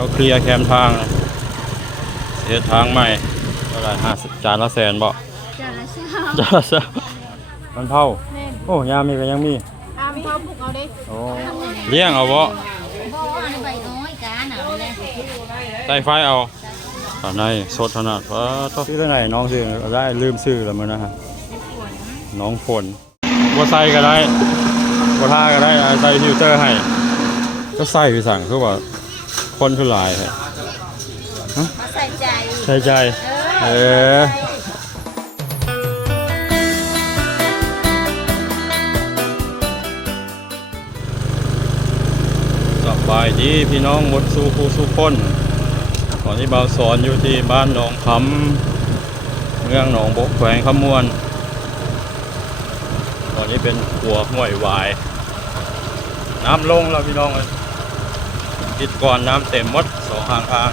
จ้าเคลียร์แคมทางเสียทางใหม่เท่าไหร่50 จานละแสนบ่จานละเช้าจานละแสนมันเผาโอ้ยามมีก็ยังมีมีเขาปลุกเอาดิโอ้เลี้ยงเอาบ่ใบน้อยกาหนาวเลยใส่ไฟเอาตอนนี้สดขนาดว่าต้องซื้อที่ไหนน้องซื้อได้ลืมซื้อแล้วมื้อนะฮะน้องฝนบ่ใส่ก็ได้บ่ทาก็ได้ใส่ฟิลเตอร์ให้ก็ใส่ไปสั่งคือว่าคนคือหลายแท้มาใส่ใจใส่ใจสบายดีพี่น้องหมดสู่ผู้สู่คนตอนนี้บ่าวสอนอยู่ที่บ้านหนองคำเมืองหนองบกแขวงคำมวนตอนนี้เป็นหัวห้วยหวายน้ำลงแล้วพี่น้องเลยปิดก่อนน้ำเต็มหมด2 ข้างทาง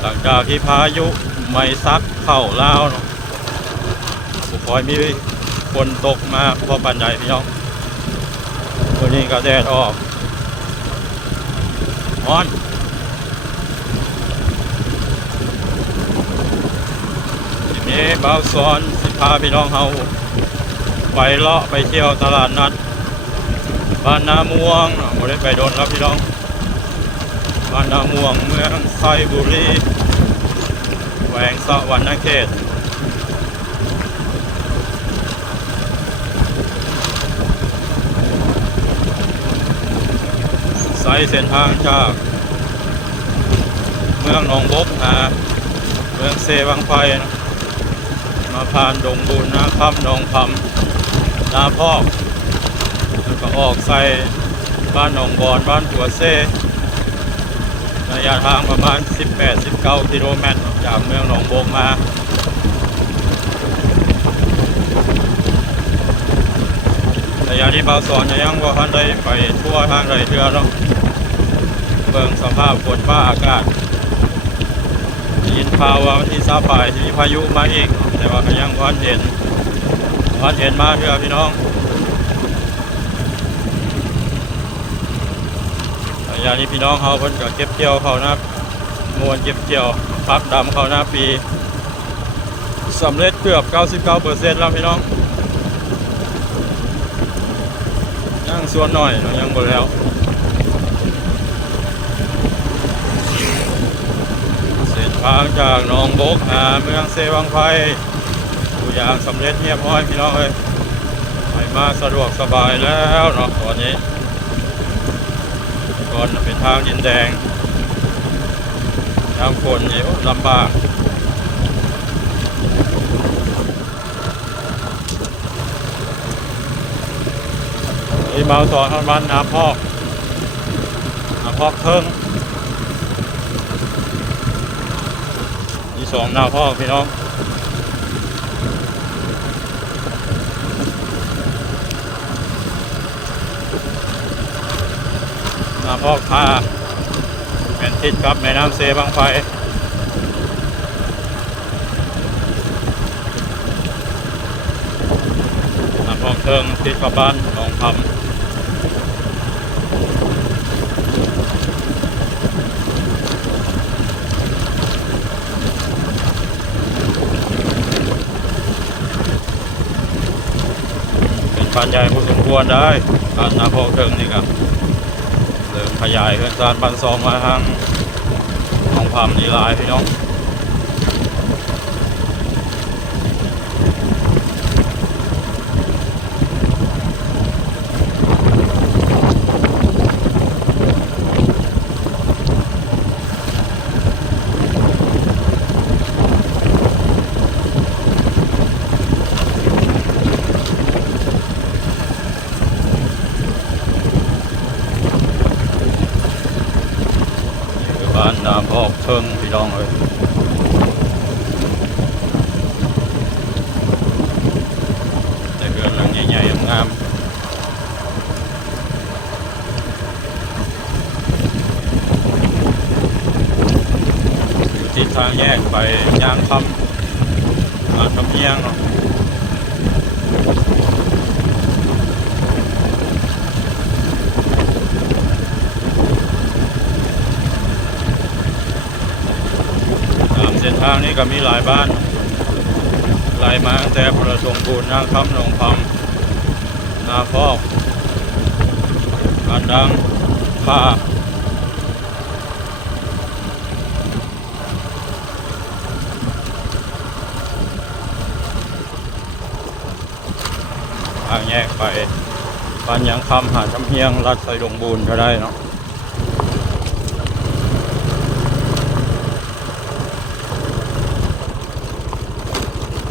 หลังจากที่พายุไม่ซักเข้าลาวเนาะสุพอยมีฝนตกมาพอปันใหญ่พี่น้องวันนี้ก็แดดออกร้อนทีนี้บ่าวสอนสิพาพี่น้องเฮาไปเลาะไปเที่ยวตลาดนัดบ้านนาม่วงบ่ได้ไปโดนครับพี่น้องบ้านนาม่วงเมืองไซบุรีแขวงสะหวรรณเขตใช้เส้นทางจากเมืองหนองบกเมืองเซวังไฟมาผ่านดงบุญนาคำหนองคำนาพอกแล้วก็ออกใส่บ้านหนองบอนบ้านหัวเซระยะทางประมาณ 18-19 กิโลเมตรจากเมืองหนองบกมาระยะนี้บ่าวสอนยังว่าท่านได้ไปทั่วทางใดเทื่อเนาะเบิ่งสภาพฝนฟ้าอากาศยินข่าวว่าวันที่20 ปลายมีพายุมาอีกแต่ว่าก็ยังพันเห็นมาเทื่อพี่น้องระยะนี้พี่น้องเขาเพิ่นก็เก็บเกี่ยวเขานะมวนเก็บเกี่ยวพักดำเขาหน้าปีสำเร็จเกือบ 99% แล้วพี่น้องยังส่วนหน่อยยังหมดแล้วเส้นทางจากหนองบกเมืองเซวังไฟทุกอย่างสำเร็จเรียบร้อยพี่น้องเลยไปมาสะดวกสบายแล้วเนาะตอนนี้ก่อนเป็นทางดินแดงน้ำฝนนี่ลำบากที่บ่าวสอนบ้านนาพอกเทิงที่2นาพอกพี่น้องนาพอกเป็นทิศกับแม่น้ำเซบังไฟนาพอกเทิงทิศกับบ้านหนองคำบ้านใหญ่พอสมควรได้บ้านนาพอกเทิงนี่ครับเริ่มขยายเพื่อนการบ้านซองมาทางหนองคำนี่หลายพี่น้องบ้านนาพอกเทิงพี่น้องเลยแต่เรือนหลังใหญ่ๆงามอยู่ที่ทางแยกไปย่างคำคำเมียงเนาะ บ ทางนี้ก็มีหลายบ้านไหลมาตั้งแต่ประสงบูรณ์นาคำหนองพำนาฟอกบ้านดังป่าทางแยกไปบ้านยังคำหาดชำเฮียงลัดใส่ดงบูนก็ได้เนาะ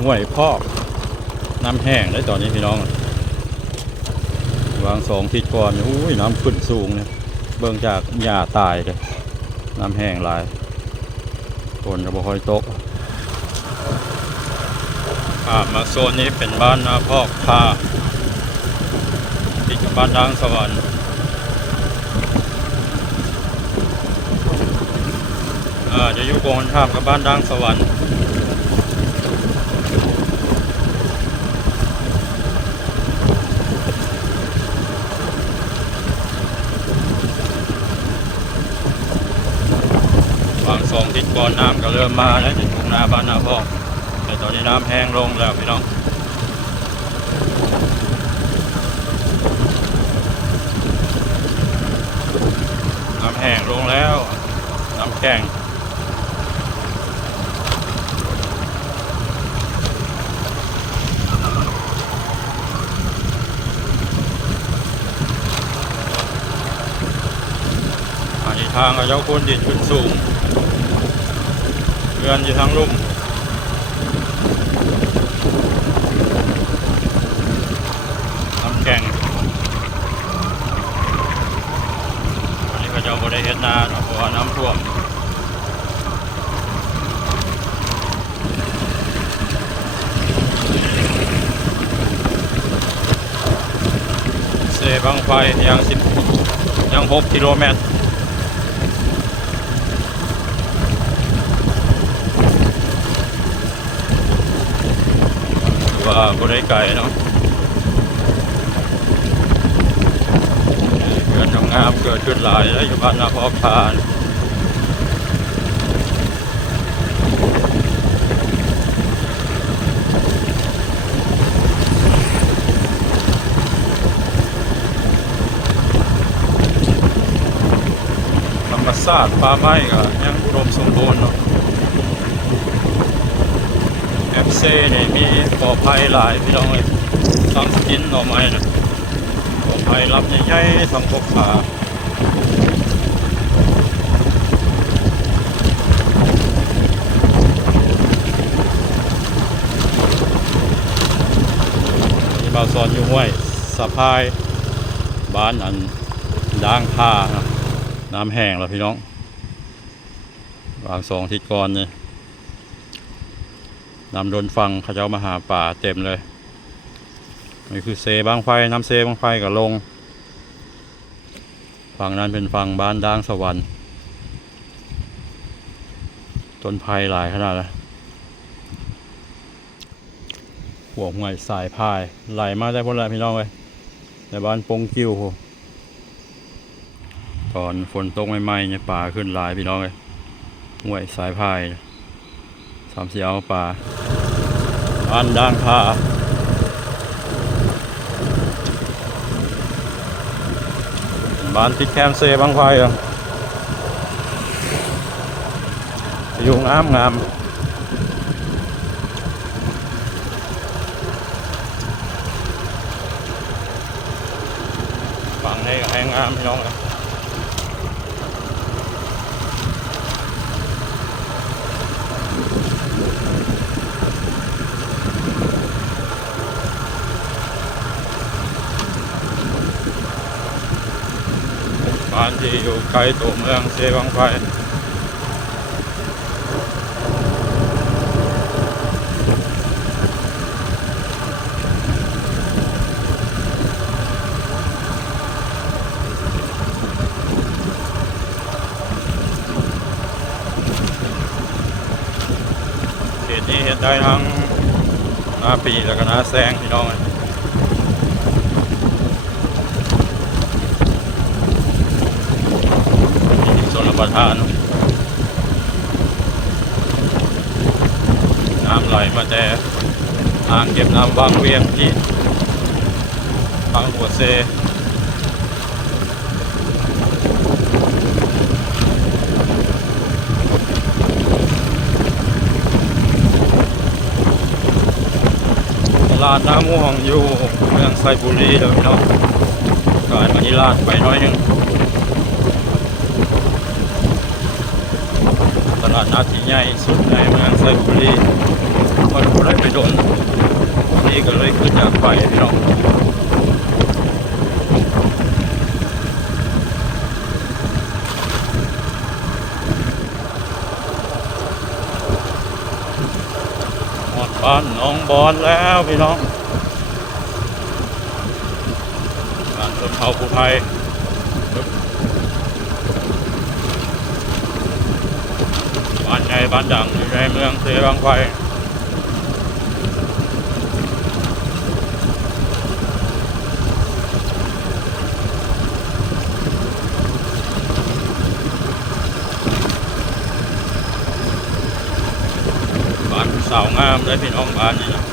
ห้วยพอกน้ำแห้งได้ตอนนี้พี่น้องวาง2 ทิศก่อนอุ้ยน้ำขึ้นสูงเนี่ยเบิ่งจากหญ้าตายเลยน้ำแห้งหลายฝนก็บ่ค่อยตกมาโซนนี้เป็นบ้านนาพอกพาติดกับบ้านดังสวรรค์จะอยู่กองข้ามกับบ้านดังสวรรค์วาง2 ทิศก่อนน้ำก็เริ่มมาแล้วจะถึงหน้าบ้านนาพอกแต่ตอนนี้น้ำแห้งลงแล้วพี่น้องน้ำแห้งลงแล้วน้ำแข็งอันนี้ทางกับเจ้าคุณดินขึ้นสูงเรือนอยู่ทางลุ่มน้ำแข็งอันนี้ก็เจ้าบริเฮ็ดนาเนาะเพราะว่าน้ำท่วมเสบังไฟยัง6 กิโลเมตรว่าบ่ได้ไกลเนาะเกิดงามเกิดขึ้นหลายแล้วอยู่บ้านนาพอกพานธรรมชาติป่าไม้ก็ยังอุดมสมบูรณ์เนาะFC นี่มีปลอดภัยหลายพี่น้องเลยทั้งสกินหน่อไม้นะปลอดภัยรับใหญ่ๆทั้งพกขาที่มาสอนอยู่ห้วยสะพายบ้านอันด่างพานะน้ำแห้งแล้วพี่น้องวาง2 ทิศก่อนเนี่ยน้ำโดนฟังเขาเจ้ามาหาป่าเต็มเลยนี่คือเซบางไฟน้ำเซบางไฟกับลงฝั่งนั้นเป็นฝั่งบ้านด่างสวรรค์ต้นไผ่หลายขนาดเลยหัวห้วยสายพายไหลมาได้พอแล้วพี่น้องเลยในบ้านปงกิ้วตอนฝนตกใหม่ๆเนี่ยป่าขึ้นหลายพี่น้องเลยห้วยสายพาย3-4 เอาป่าบ้านด่างพาบ้านติดแคมเซบางไฟอยู่งามฝั่งนี้ก็ให้งามพี่น้องเลยบ้านที่อยู่ใกล้ตัวเมืองเซบังไฟเขตนี้เห็นได้ทั้งนาปีแล้วก็นาแซงพี่น้องชนประทาน ไหลมาแต่อ่างเก็บน้ำบางเวียงที่บางหัวเซตลาดน้ำม่วงอยู่เมืองไซบุรีเลยเนาะกลายมาที่ลาดไปน้อยหนึงตลาดนัดที่ใหญ่สุดในเมืองไซบุรีมันก็ได้ไปโดนนี่ก็เลยขึ้นจากไปพี่น้องหมดบ้านหน้องบอนแล้วพี่น้องบ้านชนเผ่าภูไทยบ้านใหญ่บ้านดังอยู่ในเมืองเซบางไฟบ้านสาวงามเลยพี่น้องบ้านนี้นะ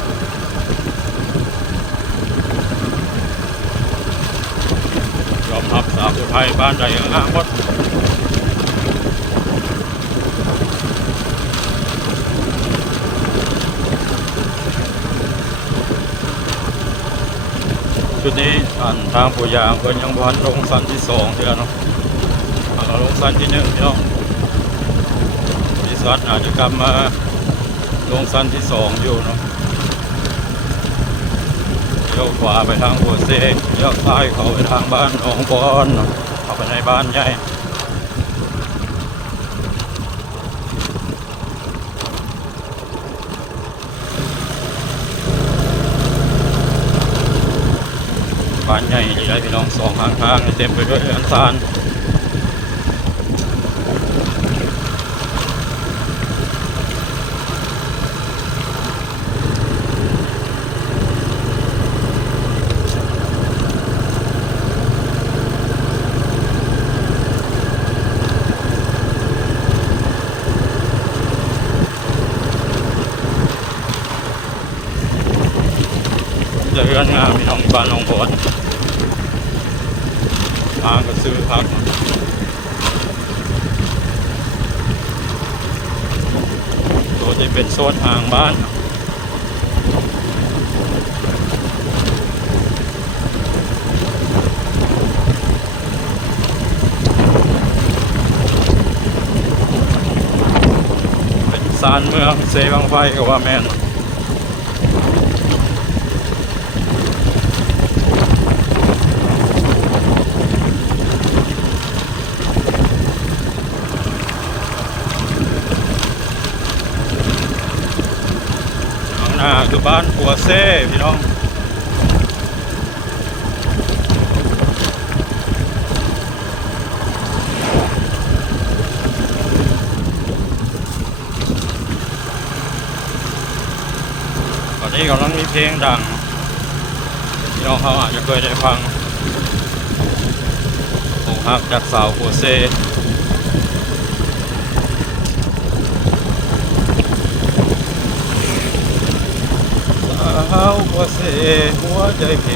ยอมรับสาวภูไทยบ้านใดงามหมดชุดนี้ทางผู้ยางเพิ่นยังบ่ทันลงสันที่2เทื่อเนาะเราลงสันที่1พี่น้องบริษัทอาจจะกลับมาลงสันที่2อยู่เนาะเลี้ยวขวาไปทางหัวเซกเลี้ยวซ้ายเข้าไปทางบ้านหนองบอนเนาะเข้าไปในบ้านใหญ่บ้านใหญ่ที่ได้พี่น้องสองข้างๆเต็มไปด้วยเรือนซานจะเรือนงามพี่น้องบ้านหนองบอนทางก็ซื้อพักตัวจะเป็นโซนห่างบ้านเป็นซานเมืองเซบางไฟก็ว่าแม่นคือบ้านหัวเซ่พี่น้องตอนนี้กำลังมีเพลงดังพี่น้องเขาอาจจะเคยได้ฟังอกหักจากสาวหัวเซ่เขาก็เสหัวใจเพ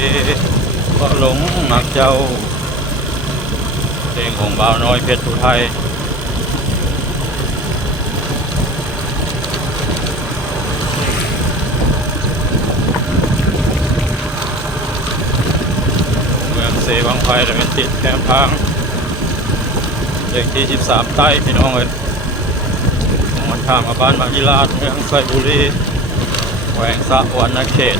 ก็หลงหมักเจ้าเพลงของบ่าวน้อยเพชรอุทัยเมืองเซบางไฟแต่เป็นติดแคมทางเลขที่13ใต้พี่น้องเลยมันข้ามมาบ้านมาอิลาดเมืองไซบุรีแขวงสะวรรณเขต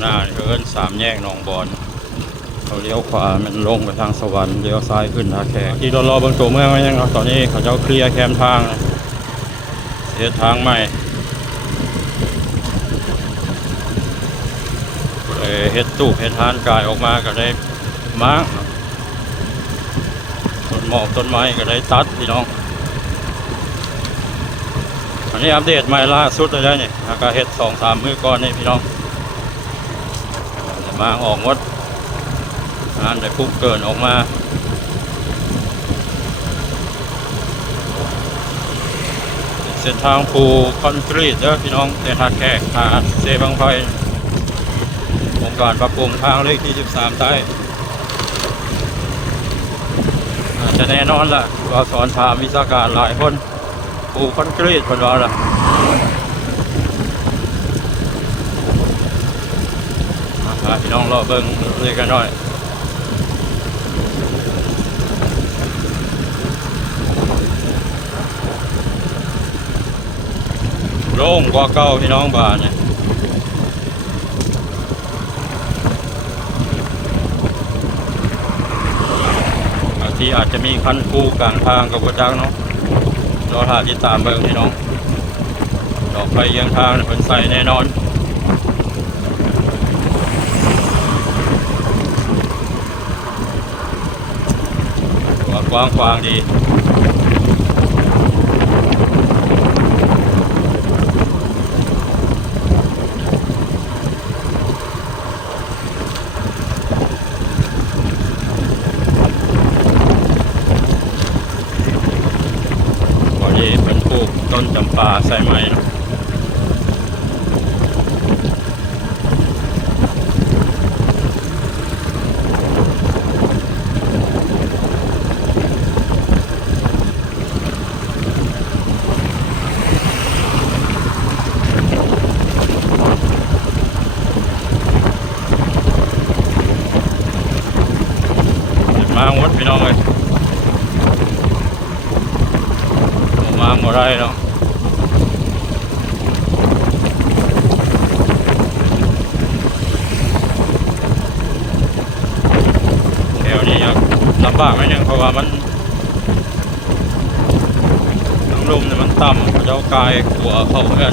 หน้าเอิ้น3 แยกหนองบอนเขาเลี้ยวขวามันลงไปทางสวรรค์เลี้ยวซ้ายขึ้นท่าแขกที่รอเบิ่งตัวเมืองไว้ยังเนาะตอนนี้เขาจะเคลียร์แคมทางเสียทางใหม่เฮ็ดตู้เฮ็ดทานกายออกมาก็ได้ม้าต้นหมอกต้นไม้ก็ได้ตัดพี่น้อง อันนี้อัปเดตใหม่ล่าสุดเลยเนี่ยอากาเฮ็ด2-3 มื้อก่อนนี่พี่น้องแต่มาออกงดงานได้ปุ๊บเกินออกมาเส้นทางปูคอนกรีตเด้อพี่น้องเส้นทางแขกหาดเซบังไฟองค์การปรับปรุงทางเลขที่13ใต้จะแน่นอนล่ะเราสอนถามวิชาการหลายคนปูคอนกรีตคนว่าล่ะพี่น้องรอเบิ่งเลยกันหน่อยโล่งกว่าเก่าพี่น้องบ้านเนี่ยที่อาจจะมีคันคูกลางทางกับกระจังเนาะรอถ่ายติดตามเบิ่งพี่น้องดอกไฟเยียงทางเพิ่นใส่แน่นอนกว้างดีเป็นปลูกต้นจำปาใส่ไม้เนาะมาหมดพี่น้องเลยมาหมดได้เนาะแถวนี้ลำบากไหมยังเพราะว่ามันน้ำลมเนี่ยมันต่ำเจ้ากายขัวเขาเพื่อน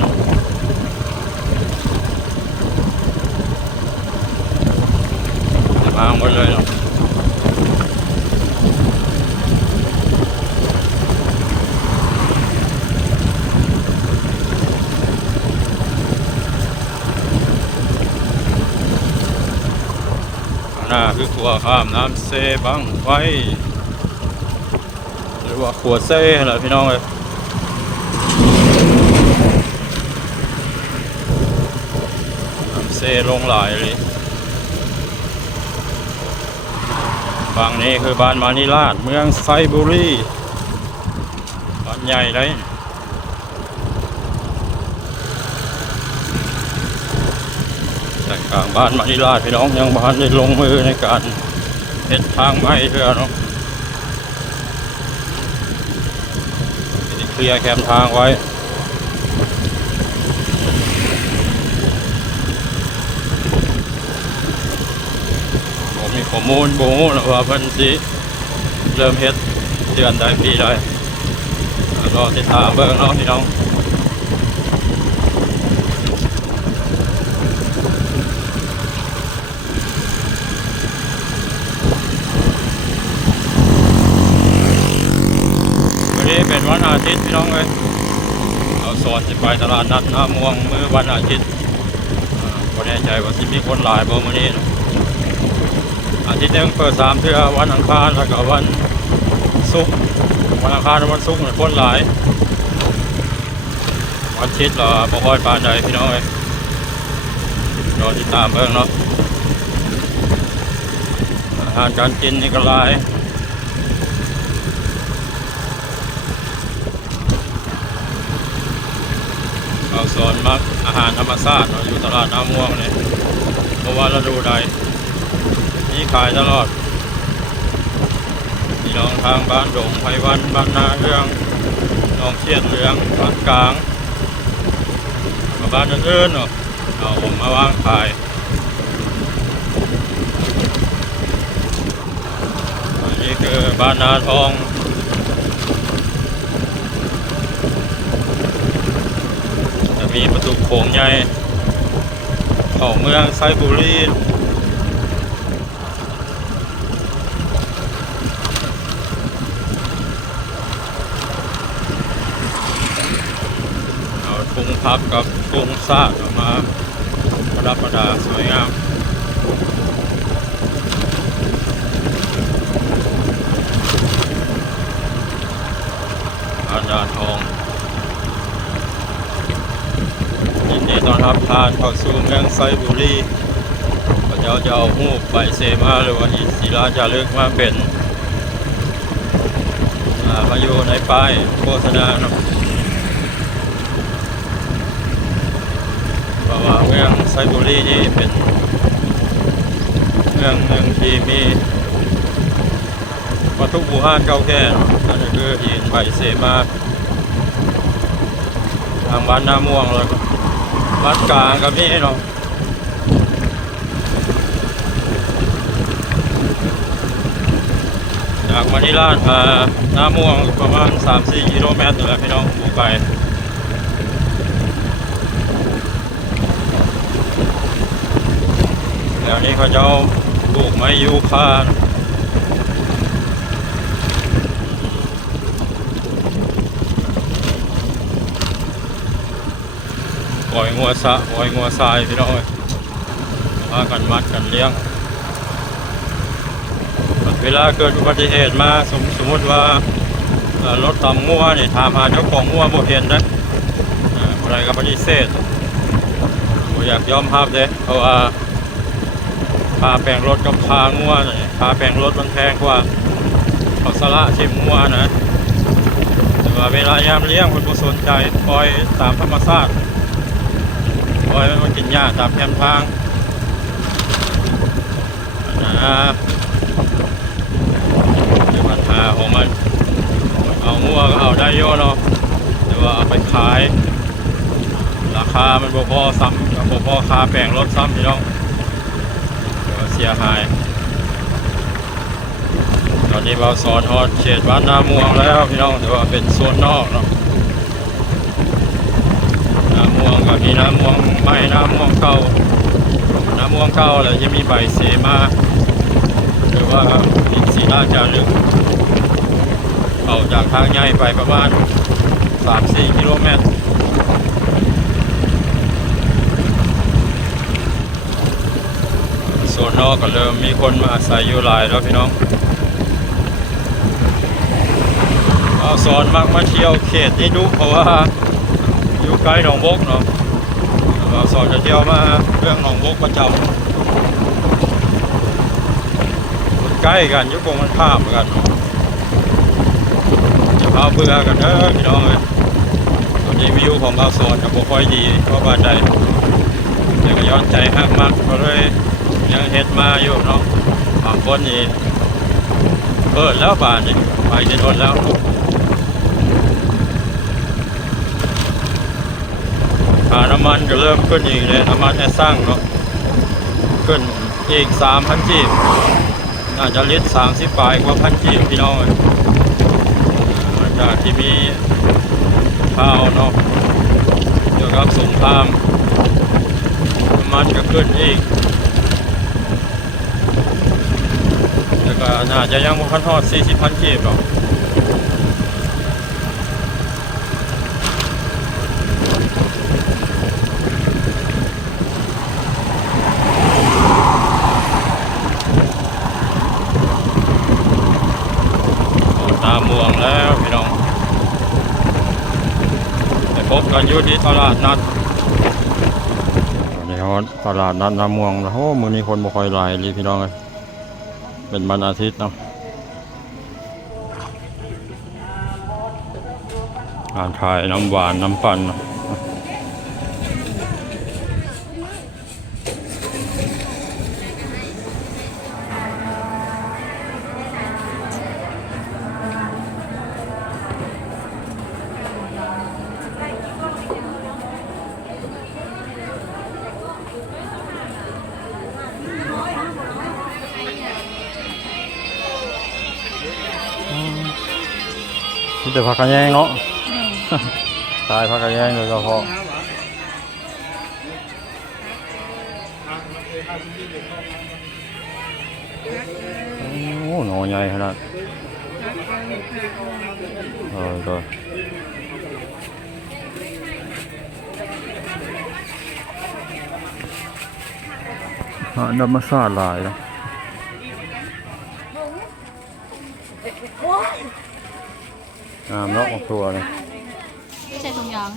มาหมดเลยเนาะคือขัวข้ามน้ำเซบังไฟหรือว่าขัวเซ่เหรอพี่น้องเลยน้ำเซลงหลายเลยฝั่งนี้คือบ้านมานิราชเมืองไซบุรีบ้านใหญ่เลยแต่กลางบ้านมานิราชพี่น้องยังบ้านได้ลงมือในการเฮ็ดทางไม้เพื่อเนาะเคลียร์แคมทางไว้ผมมีข้อมูลโบนะว่าเพิ่นสิเริ่มเฮ็ดเดือนใดปีใดรอติดตามเบิ่งเนาะพี่น้องเป็นวันอาทิตย์พี่น้องเลยเราสอนจะไปตลาดนัดน้ำม่วงมื้อวันอาทิตย์ก็แน่ใจว่าสิมีคนหลายบ่มื้อนี้อาทิตย์นึงเปิด3 เทื่อวันอังคารแล้วก็วันศุกร์วันอังคารวันศุกร์คนหลายวันอาทิตย์เราบ่ค่อยปานใดพี่น้องเลยรอติดตามเบิ่งเนาะอาหารการกินนี่ก็หลายเราสอนมักอาหารธรรมชาติอยู่ตลาดน้ำม่วงเนี่ยเพราะว่าฤดูใดนี่ขายตลอดพี่น้องทางบ้านดงไพวันบ้านนาเรืองน้องเชียนเรืองบ้านกลางบ้านอื่นๆเนาะเอามาวางขายอันนี้คือบ้านนาทองมีประตูโขงใหญ่เข้าเมืองไซบุรี พักกับกุ้งซาดออกมาประดับประดาสวยงามอาญาทองยินดีต้อนรับทานเข้าสู่เมืองไซบุรีพระเจ้าจะเอาหูปใบเสมาหรือว่าอิศิลาจารึกมาเป็นมาอยู่ในป้ายโฆษณาเนาะเพราะว่าเมืองไซบุรีนี่เป็นเมืองหนึ่งที่มีวัตถุโบราณเก่าแก่เนาะนั่นก็คือหินใบเสมาทางบ้านนาม่วงแล้วก็บ้านกลางก็มีเนาะจากมะนิลาดมานาม่วงประมาณ 3-4 กิโลเมตรนี่แหละพี่น้องบุกไปแล้วนี้เขาจะปลูกไม้ยูคาปล่อยงัวสะปล่อยงัวทรายพี่น้องพากันมัดกันเลี้ยงเวลาเกิดอุบัติเหตุมาสมมติว่ารถตำงัวนี่ถามหาเจ้าของงัวบ่เห็นนะอะไรก็ปฏิเสธบ่อยากยอมรับเลยเพราะว่าค่าแปลงรถกับค่างัวนี่ค่าแปลงรถมันแพงกว่าเขาสละทิ่มงัวนะแต่ว่าเวลายามเลี้ยงคนบ่สนใจปล่อยตามธรรมชาติปล่อยมันกินหญ้าตามแคมทางปัญหาของมันเอางัวก็เอาได้เยอะเนาะแต่ว่าเอาไปขายราคามันบ่พอซ้ำบ่พอค่าแปลงรถซ้ำพี่น้องเสียหายตอนนี้เราสอนฮอดเขตบ้านนาม่วงแล้วพี่น้องแต่ว่าเป็นโซนนอกเนาะนาม่วงกับมีนาม่วงใหม่นาม่วงเก่านาม่วงเก่าแล้วจะมีใบเสมาหรือว่าอินทรีราจารึกเอาจากทางใหญ่ไปประมาณ 3-4 กิโลเมตรโซนนอกก็เริ่มมีคนมาอาศัยอยู่หลายแล้วพี่น้องเอาสอนมักมาเที่ยวเขตนี้ดูเพราะว่าอยู่ใกล้หนองบกเนาะเอาสอนจะเที่ยวมาเรื่องหนองบกประจำใกล้กันยุคงมันข้ามกันจะพาเบื่อกันเด้อพี่น้องเลยตอนนี้วิวของเราสอนกับบุคอยดีเพราะบ้านใดแต่ก็ย้อนใจหักมักก็เลยยังเฮ็ดมาอยู่เนาะบางคนนี่เปิดแล้วบ้านนี่ไปจะโดนแล้วค่าน้ำมันก็เริ่มขึ้นอีกเลยน้ำมันแอสซังเนาะขึ้นอีก 3,000 จีบน่าจะลิตร30 ปลายกว่า1,000 จีบพี่น้องจากที่มีข่าวเนาะเกี่ยวกับสงครามน้ำมันก็ขึ้นอีกแล้วก็น่าจะยังบ่ทันฮอด 40,000 จีบหรอกนาม่วงแล้วพี่น้องไปพบกันอยู่ที่ตลาดนัดนี่ครับตลาดนัดนาม่วงแล้วโอ้มื้อนี้คนบ่ค่อยหลายเลยพี่น้องเอ้ยเป็นวันอาทิตย์เนาะการขายน้ำหวานน้ำปั่นเนาะมีแต่ผักกระแยงเนาะตายผักกระแยงเลยก็พอโอ้หน่อใหญ่ขนาดก็ ธรรมชาติหลายนะเนาะตัวเลย ใช่ถุงยาง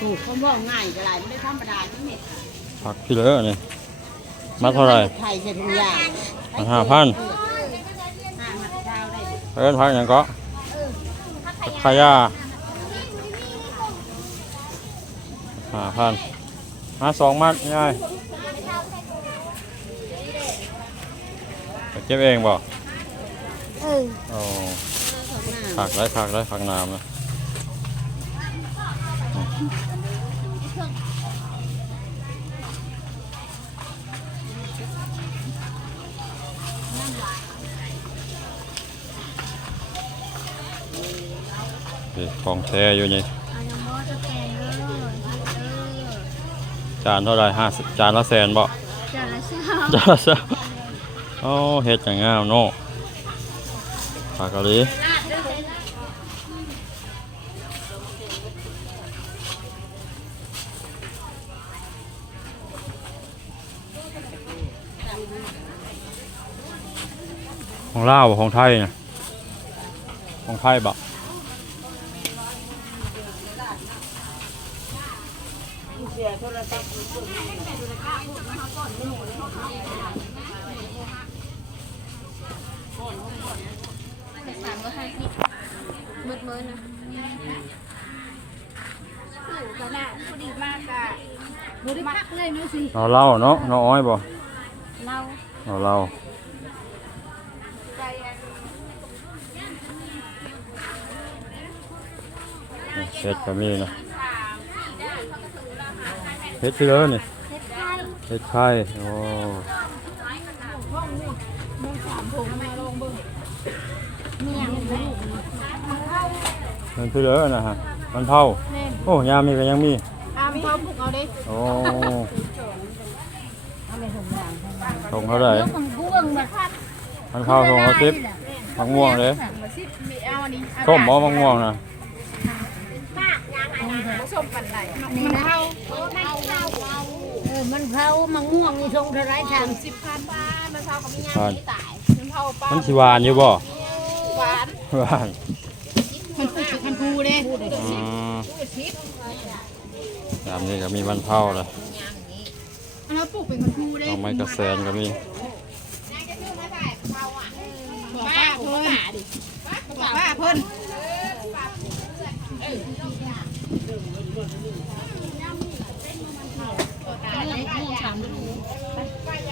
ถูกเขาบอกง่ายก็ไรไม่ได้ธรรมดาที่นี่ ผักพี่เลอะนี่มาเท่าไหร่ ไทยใช่ทุกอย่าง มา5,000 ห้าหักดาวได้ เอิ้นพักอย่างก็ขายา5,000มา2 มัดง่ายเก็บเองบ่โอ้ผักได้ผักน้ำนะของแท้อยู่นี่จานเท่าไหร่50จานละแสนบ่ จานละจเช้าานละแสนโอ้เฮ็ดจังงามเนาะผักกะหรี่ของลาวบ่ของไทยนะของไทยบ่ 3ก็ให้มืดๆนะอยู่กระดาษพอดีมากอะบ่ได้พักเลยนู่นสิ เอาเหล้าเนาะน้องอ้อยบ่ เรา เอาเหล้าเฮ็ดก็มีนะเฮ็ดที่เด้อนี่ เฮ็ดไข่ เฮ็ดไข่โอ้ เมียงแม่ มันที่เด้อนะฮะมันเผาโอ้ยามนี่ก็ยังมี มันเขาผูกเอาดิ โอ้ทงเท่าไหร่ เรื่องของกุ้งแบบ มันเผาทงเอาทิพมะม่วงเลย เอาอันนี้ ส้มบ่มะม่วงนะ มันเผามันเผามังม่วงนี่ทรงเท่าไรทาง 10,000 บาทมันเท่ากับมีงาน ผ่าน ที่ตายมันเท่าป้า มันสิหวานอยู่บ่ หวาน หวาน มันผูกมันผูเด้ อืมยามนี้ก็มีมันเผาเลย เราปลูกเป็นคนผูเด้ เอาไม้กระแสนก็มี ป้าเพิ่นป้าเพิ่น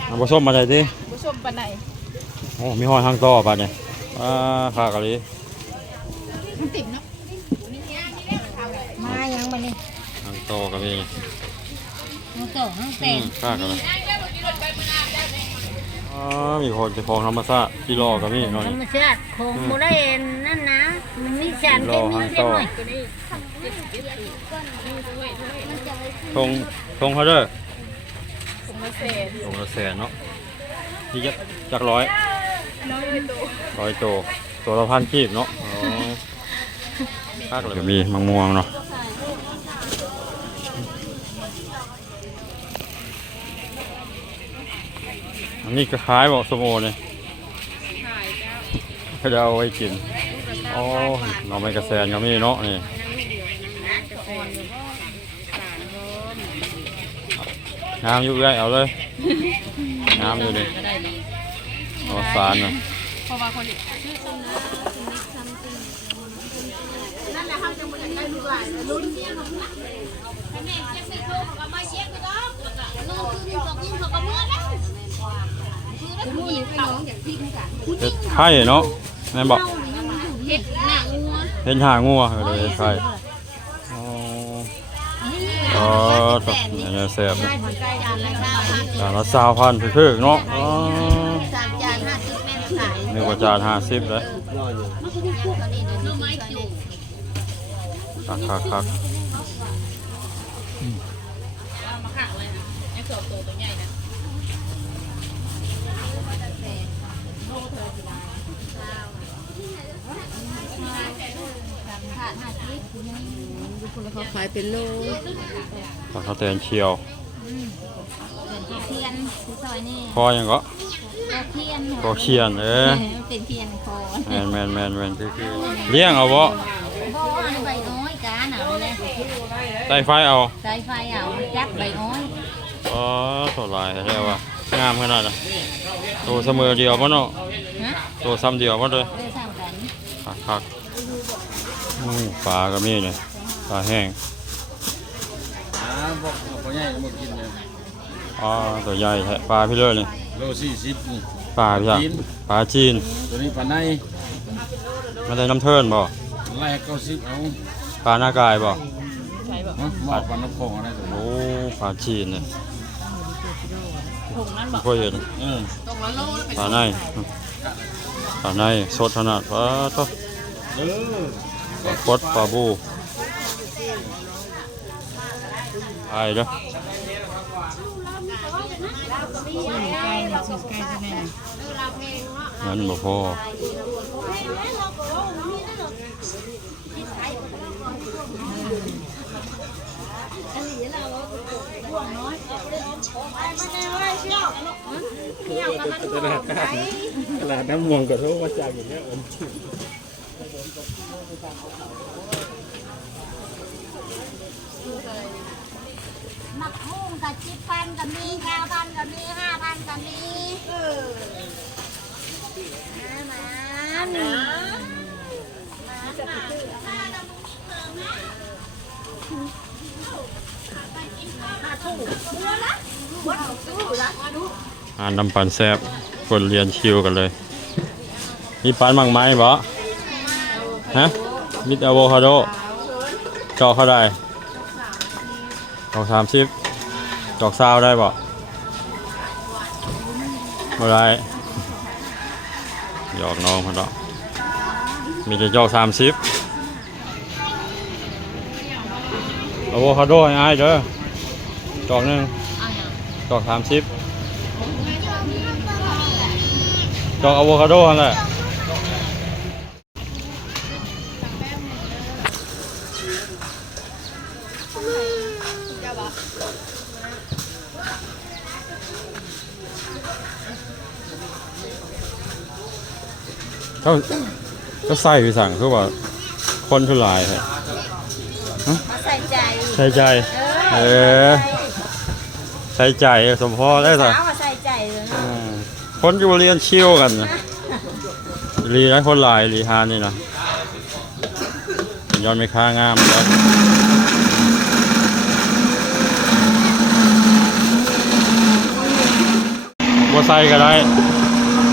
เอาผสมมาได้ดิ ผู้ชมปานไหน โอ้มีหอยทางต่อป่ะเนี่ยข้ากะหรี่ มันติดเนาะมายังบัดนี้ ทางต่อก็มี มันเกิดทั้งแสน ข้ากะหรี่มีคนจะของธรรมชาติที่รอก็มีเนาะ ธร นี่ รมชาติคงบ่ได้นั่นนะมันมีสารเคมีเล็กน้อย ทงเขาเด้อ สมเสษ ทงละแสนเนาะที่จักร้อยตัวละ1,000กีบเนาะอ๋อข้ากะหรี่มีมะม่วงเนาะอันนี้ก็คล้ายบอกสมโอเนี่ย ขายเจ้า เขาจะเอาไว้กินโอ้หน่อไม้กระแสนก็มีเนาะนี่งามอยู่ได้เอาเลยงามอยู่ดิเอาสารน่ะ เพราะว่าคนนี้ชื่อซ้ำนะนั่นแหละเขาจะมาได้ลูกหลานลุ้นเนี่ยของหลังแม่เช็คไม่ถูกเขามาเช็คไปดอกนู่นคือเขากินเขาก็เมื่อแล้วคือแล้วมีไปน้องอย่างที่คุณกัน เห็ดไข่เนาะแม่บอก เห็ดหนังงัว เห็ดหางัวเลยเห็ดไข่อ๋อตัวนี้แซ่บนะ จานละ20,000 จานละ20,000คือๆเนาะอ๋อ จาน50แม่ขาย นึกว่าจาน50เลยคัก มาขังเลยนะไอ้เกือบตัวใหญ่นะ เขาขายเป็นโล ปลาข้าวแตนเชียว เทียน ที่ซอยนี่ คอยังก็ ก็เทียน คอเขียนเป็นเทียนคอ แมนคือเลี้ยงเอาบ่ บ่ใบอ้อยกาหนาวเลย ใต้ไฟเอา สายไฟเอาจับใบอ้อย อ๋อโถลายแท้ว่างามขนาดน่ะโตเสมอเดียวบ่เนาะ ฮะ โตซ้ำเดียวบ่เด้อ ได้สร้างกัน คักปลาก็มีนี่ปลาแห้ง บอกพ่อใหญ่มากินเลย อ๋อตัวใหญ่แท้ปลาพี่เลยนี่ โล40นี่ ปลาพี่อ่ะปลาจีน ตัวนี้ปลาใน มันได้น้ำเทินบ่ ไล่90เอา ปลาหน้ากายบ่ หมอกปลาน้ำคองอะไรตัว โอ้ปลาจีนเนี่ย ถุงนั้นบอก ค่อยเห็น ตกละโลแล้วเป็น ปลาในปลาในสดขนาดปลาโตปลาคดปลาบูไอ้เด้อ ไก่สุดไก่จะไง นั่นบ่พอตลาดน้ำม่วงกับโทษมาจากอย่างเงี้ย หมักหุ้งกับ10,000กับมี9,000กับมี5,000กับมีน้ำปันแซ่บคนเรียนชิวกันเลยมีปันมังไม้บ่ฮะมิดอะโวคาโดจอกเข้าได้จอก30จอก20ได้บ่บ่ได้หยอกน้องมันเนาะมีแต่จอก30อะโวคาโดให้อ้ายเด้อจอกหนึงจอก30จอกอะโวคาโดนั่นแหละก็ใส่ไปสั่งคือว่าคนทุลายใช่ มาใส่ใจ ใส่ใจใส่ใจสมพอได้สิ สาวมาใส่ใจเลย คนอยู่เรียนชิวกันนะรีนะคนหลายรีฮานนี่นะย้อนไม่ค่างามแล้วบัวใส่ก็ได้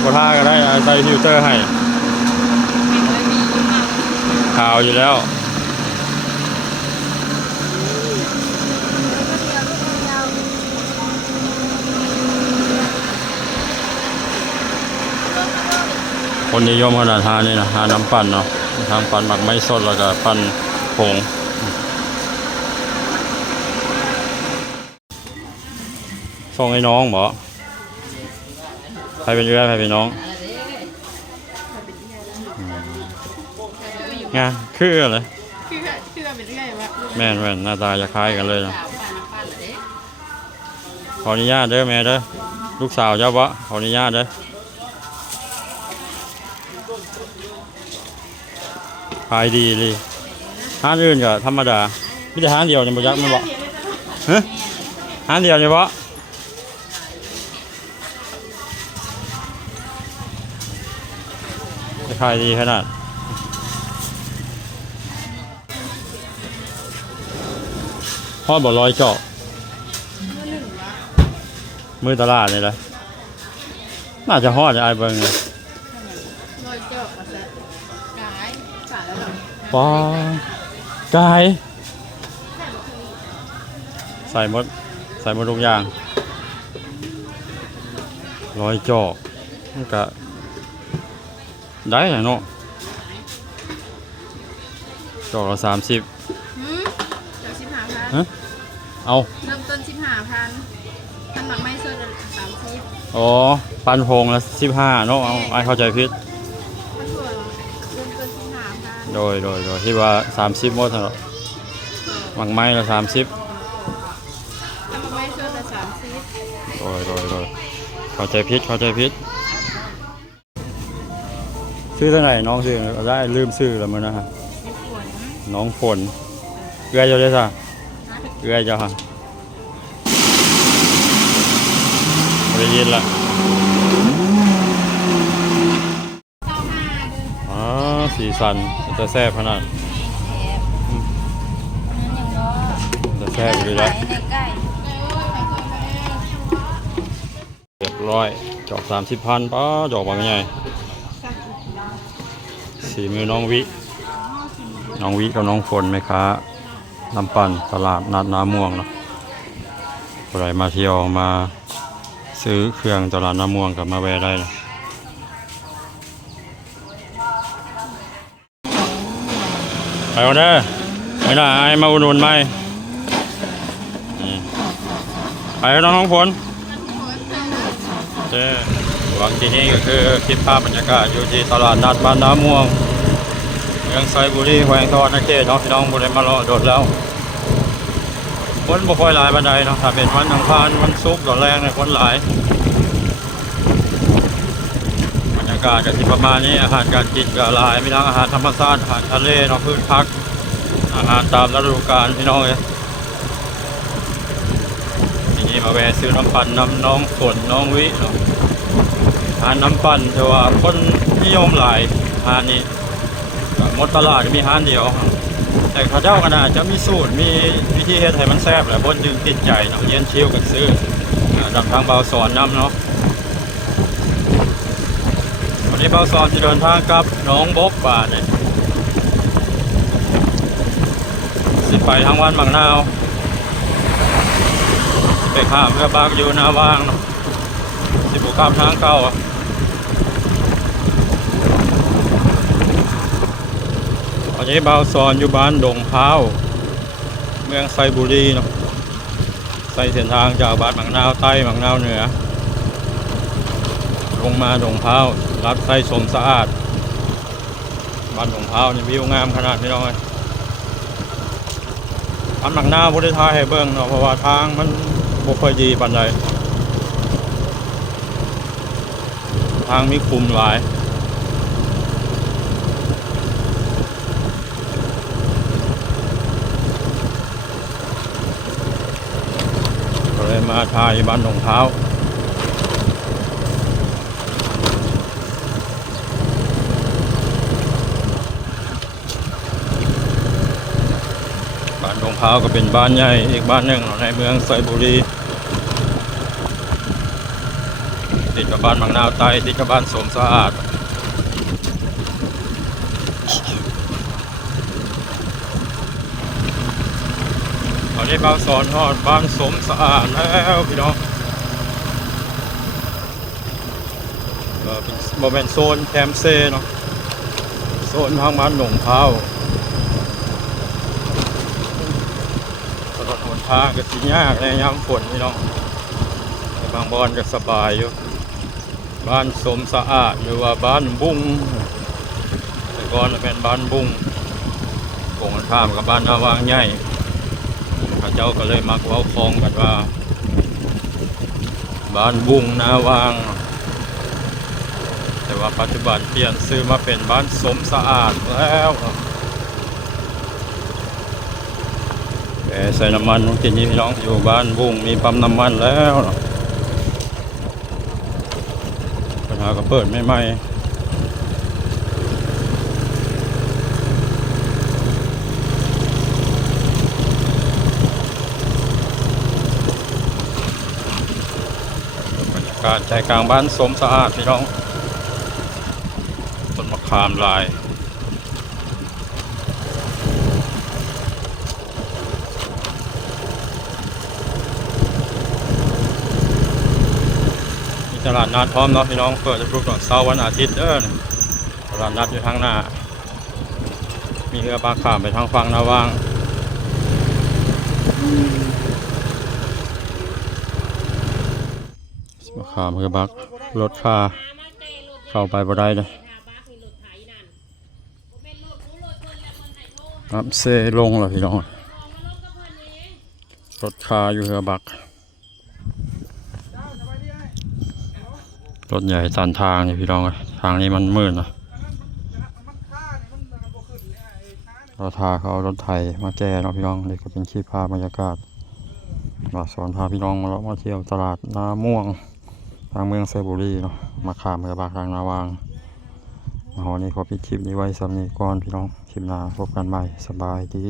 บัวท่าก็ได้ใส่ฟิลเตอร์ให้ขาวอยู่แล้วคนนิยมขนาดทานนี่นะทานน้ำปั่นเนาะทางปั่นหมักไม่สดแล้วก็ปั่นผงส่งให้น้องบ่ใครเป็นเอื้อใครเป็นน้องงานคืออะไรเป็นเอื้อแม่นหน้าตาจะคล้ายกันเลยนะขออนุญาตเด้อแม่เด้อลูกสาวเจ้าบ่ขออนุญาตเด้อขายดีเลยห้านอื่นก็ธรรมดามีแต่ห้านเดียวเนี่ยบ่ยักมันบ่ฮะห้านเดียวเนี่ยบ่ขายดีขนาดฮอดบ่ร้อยเจาะมือตลาดนี่แหละน่าจะฮอดไอ้เบิ่งเลยปอกายใส่หมดทุกอย่างร้อยจอกมันก็ได้เนาะจอกละ30 เดี๋ยว15,000 ฮะเอา เริ่มต้น15,000ทำหมักไม่สด30 อ๋อปันพงละ15เนาะเอาไอ้เข้าใจผิด เริ่มต้น15,000 โดยที่ว่า30หมดเนาะหมักไม้ละ30 ทำหมักไม่สดละ30 โดย เข้าใจผิดซื้อเท่าไหร่น้องซื้อได้ลืมซื้อแล้วมั้งนะฮะน้องฝนเอื้อยเจ้าได้ซะเอื้อยเจ้าฮะไม่ได้ยินละสีสันจะแซ่บขนาดจะแซ่บเลยละเรียบร้อยจอก30,000ป้าจอกบางใหญ่สีมือน้องวิกับน้องฝนไหมคะน้ำปั่นตลาดนัดน้ำม่วงเนาะใครมาเที่ยวมาซื้อเครื่องตลาดน้ำม่วงกับมาแวะได้นะไปวันเด้อไม่ได้ไอ้มาอุดหนุนไหมไปแล้วน้องฝนเจ้หวังที่นี่ก็คือคลิปภาพบรรยากาศอยู่ที่ตลาดนัดบ้านน้ำม่วงเมืองไซบุรีแขวงทอดนะเขตน้องพี่น้องบุรีมารอโดดแล้วคนบ่ค่อยหลายบันไดเนาะถ้าเป็นวันอังคารวันศุกร์ตอนแรกเนี่ยคนหลายบรรยากาศก็ที่ประมาณนี้อาหารการกินก็หลายมีทั้งอาหารธรรมชาติอาหารทะเลเนาะพืชผักอาหารตามฤดูกาลพี่น้องเลยทีนี้มาแวะซื้อน้ำปั่นน้องฝนน้องวิเนาะอาหารน้ำปั่นแต่ว่าคนนิยมหลายอาหารนี้หมดตลาดมีอาหารเดียวแต่ข้าเจ้ากันจะมีสูตรมีวิธีเฮ็ดให้มันแซ่บแหละคนจึงติดใจเนาะเย็นชิวกันซื้อดับทางเบาสอนน้ำเนาะวันนี้เบาสอนจะเดินทางกับน้องบ๊อบป่าเนี่ยสิไปทางวันบางนาวไปข้ามเรือบากอยู่นาว่างเนาะสิบุกข้ามทางเก่าวันนี้เบาสอนอยู่บ้านดงพร้าวเมืองไซบุรีเนาะใส่เส้นทางจากบ้านบางนาวใต้บางนาวเหนือลงมาดงพร้าวรัดไส้สมสะอาดบ้านดงพร้าวนี่วิวงามขนาดนี้น้อยอันบางนาวบริทายให้เบิ่งเนาะเพราะว่าทางมันบ่ค่อยดีปานใดทางมีคุมหลายก็เลยมาทายบ้านดงพร้าวบ้านดงพร้าวก็เป็นบ้านใหญ่อีกบ้านหนึ่งในเมืองไซบุรีติดกับบ้านบางนาวใต้ติดกับบ้านสมสะอาดตอนนี้เบาสอนฮอดบ้านสมสะอาดแล้วพี่น้องเป็นบริเวณโซนแคมเซ่เนาะโซนทางบ้านดงพร้าวถนนหนทางก็สิยากในยามฝนพี่น้องบางบอนก็สบายอยู่บ้านสมสะอาดหรือว่าบ้านบุ้งแต่ก่อนเป็นบ้านบุ้งโก่งข้ามกับบ้านนาวางใหญ่ข้าเจ้าก็เลยมักเว้าคลองกันว่าบ้านบุ้งนาวางแต่ว่าปัจจุบันเปลี่ยนชื่อมาเป็นบ้านสมสะอาดแล้วใส่น้ำมันที่นี่พี่น้องอยู่บ้านบุ้งมีปั๊มน้ำมันแล้วปัญหาก็เปิดไม่ไหมบรรยากาศใจกลางบ้านสมสะอาดพี่น้องต้นมะขามลายตลาดนัดพร้อมเนาะพี่น้องเปิดทุกวันเสาร์วันอาทิตย์ตลาดนัดอยู่ทางหน้ามีเรือปลาขามไปทางฝั่งนาว่างปลาขามเรือบักรถค่าเข้าไปบ่ได้เลยครับเซลงแล้วพี่น้องรถค่าอยู่เรือบัก รถใหญ่ตันทางนี่พี่น้องทางนี้มันมืดนะเราทาเขาเอารถไถมาแก้เนาะพี่น้องนี่ก็เป็นคลิปภาพบรรยากาศมาสอนพาพี่น้องมาเที่ยวตลาดนาม่วงทางเมืองไซบุรีเนาะมาข้ามไปบางทางนาวางวันนี้ขอปิดคลิปนี้ไว้สำหรับนี้ก่อนพี่น้องคลิปหน้าพบกันใหม่สบายดี